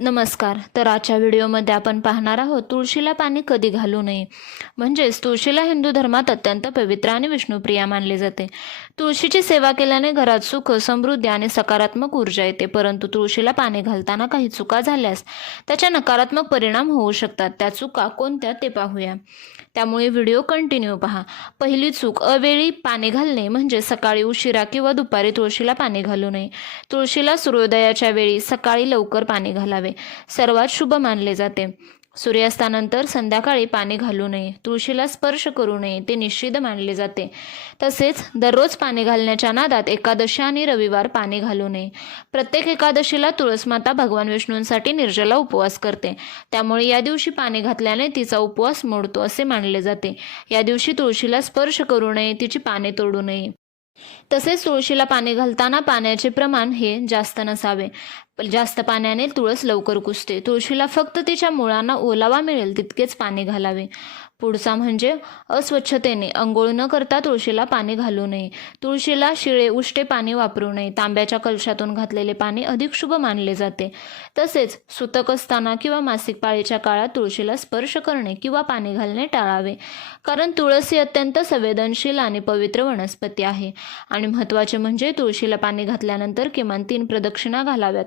नमस्कार. तर आजच्या व्हिडिओमध्ये आपण पाहणार आहोत तुळशीला पाणी कधी घालू नये. म्हणजेच तुळशीला हिंदू धर्मात अत्यंत पवित्र आणि विष्णुप्रिय मानले जाते. तुळशीची सेवा केल्याने घरात सुख, समृद्धी आणि सकारात्मक ऊर्जा येते. परंतु तुळशीला पाणी घालताना काही चुका झाल्यास त्याच्या नकारात्मक परिणाम होऊ शकतात. त्या चुका कोणत्या ते पाहूया. त्यामुळे व्हिडिओ कंटिन्यू पहा. पहिली चूक, अवेळी पाणी घालणे. म्हणजे सकाळी उशिरा किंवा दुपारी तुळशीला पाणी घालू नये. तुळशीला सूर्योदयाच्या वेळी सकाळी लवकर पाणी घालावे. सर्वात शुभ मानले जाते. सूर्यास्तानंतर संध्याकाळी पाणी घालू नये. तुळशीला स्पर्श करू नये, ते निषिद्ध मानले जाते. तसेच दररोज पाणी घालण्याच्या नादात एकादशी आणि रविवार पाणी घालू नये. प्रत्येक एकादशीला तुळसमाता भगवान विष्णूंसाठी निर्जला उपवास करते. त्यामुळे या दिवशी पाणी घातल्याने तिचा उपवास मोडतो असे मानले जाते. या दिवशी तुळशीला स्पर्श करू नये, तिची पाने तोडू नये. तसेच तुळशीला पाणी घालताना पाण्याचे प्रमाण हे जास्त नसावे. जास्त पाण्याने तुळस लवकर कुजते. तुळशीला फक्त तिच्या मुळांना ओलावा मिळेल तितकेच पाणी घालावे. पुढचा म्हणजे अस्वच्छतेने अंघोळ न करता तुळशीला पाणी घालू नये. तुळशीला शिळे उष्टे पाणी वापरू नये. तांब्याच्या कलशातून घातलेले पाणी अधिक शुभ मानले जाते. तसेच सुतक असताना किंवा मासिक पाळीच्या काळात तुळशीला स्पर्श करणे किंवा पाणी घालणे टाळावे. कारण तुळस ही अत्यंत संवेदनशील आणि पवित्र वनस्पती आहे. आणि महत्त्वाचे म्हणजे तुळशीला पाणी घातल्यानंतर किमान 3 प्रदक्षिणा घालाव्यात.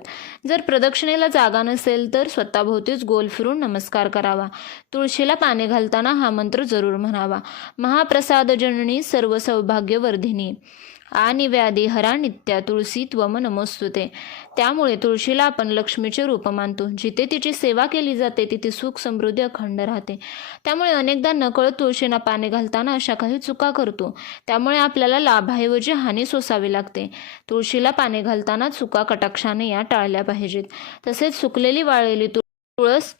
जर प्रदक्षिणेला जागा नसेल तर स्वतःभोवतीच गोल फिरून नमस्कार करावा. तुळशीला पाणी घालताना हा मंत्र जरूर म्हणावा. महाप्रसाद जननी सर्व सौभाग्यवर्धिनी आणि व्याधी हरा नित्या तुळसी त्वम नमोस्तुते. त्यामुळे तुळशीला आपण लक्ष्मीचे रूप मानतो. जिथे तिची सेवा केली जाते तिथे सुख समृद्धी अखंड राहते. त्यामुळे अनेकदा नकळत तुळशीला पाणी घालताना अशा काही चुका करतो. त्यामुळे आपल्याला लाभाऐवजी हानी सोसावी लागते. तुळशीला पाणी घालताना चुका कटाक्षाने या टाळल्या पाहिजेत. तसेच सुकलेली वाळलेली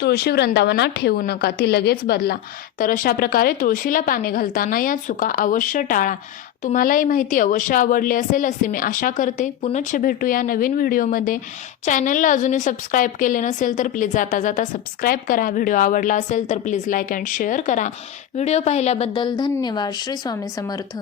तुळशी वृंदावनात ठेवू नका, ती लगेच बदला. तर अशा प्रकारे तुळशीला पाणी घालताना या चुका अवश्य टाळा. तुम्हाला ही माहिती अवश्य आवडली असेल असे मी आशा करते. पुनश्च भेटूया नवीन व्हिडिओमध्ये. चॅनलला अजूनही सबस्क्राईब केले नसेल तर प्लीज जाता जाता सबस्क्राईब करा. व्हिडिओ आवडला असेल तर प्लीज लाईक अँड शेअर करा. व्हिडिओ पाहिल्याबद्दल धन्यवाद. श्री स्वामी समर्थ.